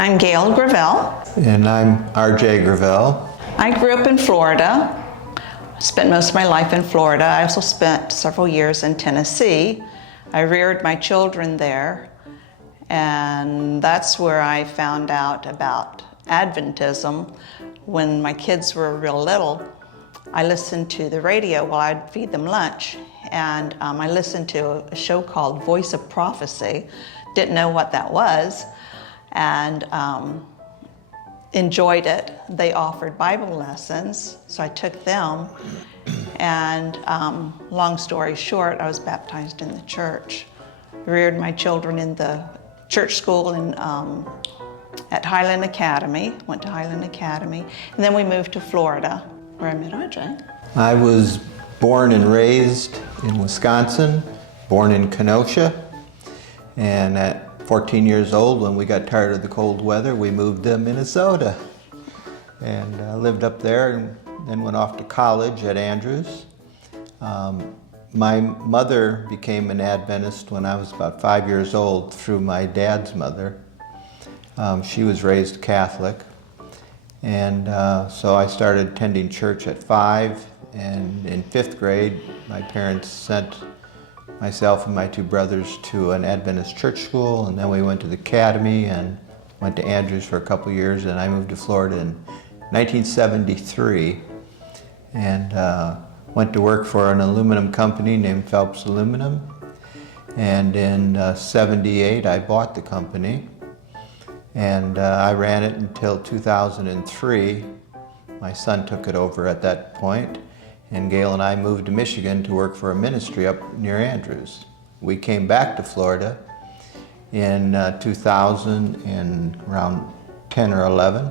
I'm Gail Gravell. And I'm R.J. Gravell. I grew up in Florida. Spent most of my life in Florida. I also spent several years in Tennessee. I reared my children there, and that's where I found out about Adventism. When my kids were real little, I listened to the radio while I'd feed them lunch, and I listened to a show called Voice of Prophecy. Didn't know what that was, and enjoyed it. They offered Bible lessons, so I took them, and long story short, I was baptized in the church. Reared my children in the church school at Highland Academy, went to Highland Academy, and then we moved to Florida, where I met RJ. I was born and raised in Wisconsin, born in Kenosha, and at 14 years old, when we got tired of the cold weather, we moved to Minnesota and lived up there, and then went off to college at Andrews. My mother became an Adventist when I was about 5 years old through my dad's mother. She was raised Catholic, and so I started attending church at 5, and in 5th grade, my parents sent myself and my two brothers to an Adventist church school, and then we went to the academy and went to Andrews for a couple years, and I moved to Florida in 1973 and went to work for an aluminum company named Phelps Aluminum. And in 78 I bought the company, and I ran it until 2003. My son took it over at that point, and Gail and I moved to Michigan to work for a ministry up near Andrews. We came back to Florida in 2000 and around 10 or 11.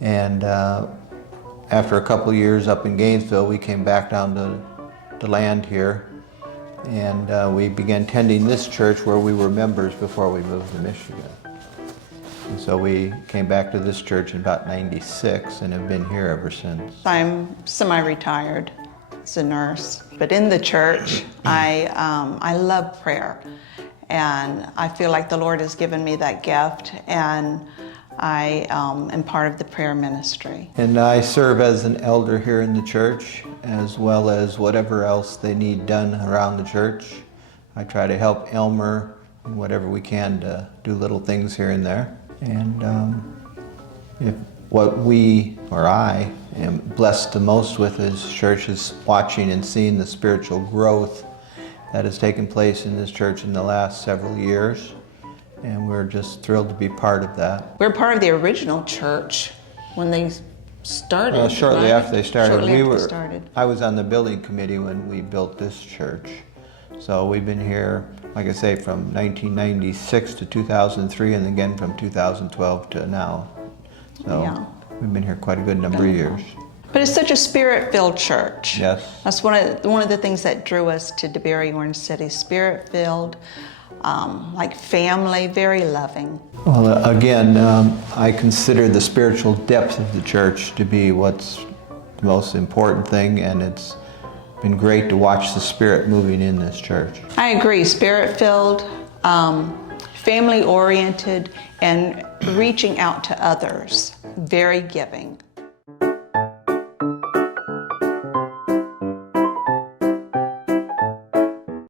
And after a couple years up in Gainesville, we came back down to land here, and we began attending this church where we were members before we moved to Michigan. And so we came back to this church in about 96 and have been here ever since. I'm semi-retired as a nurse, but in the church, I love prayer, and I feel like the Lord has given me that gift, and I am part of the prayer ministry. And I serve as an elder here in the church, as well as whatever else they need done around the church. I try to help Elmer in whatever we can to do little things here and there. And if what we, or I, am blessed the most with as church is watching and seeing the spiritual growth that has taken place in this church in the last several years. And we're just thrilled to be part of that. We're part of the original church when they started. Shortly after they started. Shortly after they started. I was on the building committee when we built this church. So we've been here, like I say, from 1996 to 2003, and again from 2012 to now. So yeah, we've been here quite a good number of years. But it's such a spirit-filled church. Yes. That's one of the things that drew us to DeBary-Orange City. Spirit-filled, like family, very loving. Well, again, I consider the spiritual depth of the church to be what's the most important thing, and it's been great to watch the Spirit moving in this church. I agree, Spirit-filled, family-oriented, and reaching out to others, very giving.